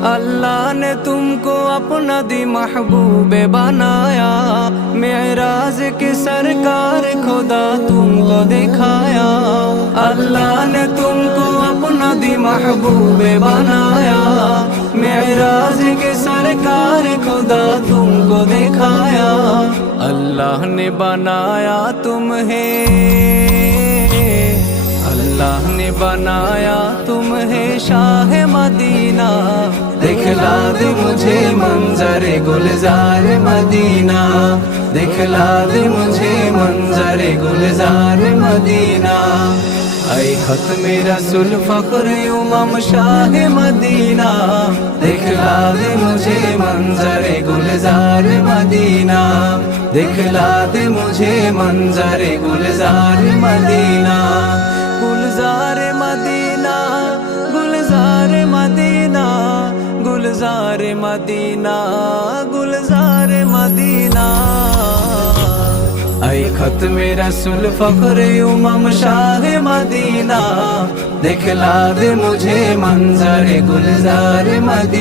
अल्लाह ने तुमको अपना दी महबूबे बनाया, मेराज की सरकार खुदा तुमको दिखाया। अल्लाह ने तुमको अपना दी महबूबे बनाया, मेराज की सरकार खुदा तुमको दिखाया। अल्लाह ने बनाया तुम्हें, अल्लाह ने बनाया तुम्हें शाह मदीना, दिखला दे मुझे मंजर गुलजार मदीना, दिखला दे मुझे मंजर गुलजार मदीना। ऐ खत्म रसूल फख्र उमम शाह मदीना, दिखला दे मुझे मंजर गुलजार मदीना, दिखला दे मुझे मंजर गुलजार मदीना। गुलजार मदीना, गुलजार मदीना, गुलजार मदीना, गुलजार मदीना। ऐ खत्म रसूल फख्र उमम शाह मदीना, दिखला दे मुझे मंजर गुलजार मदीना।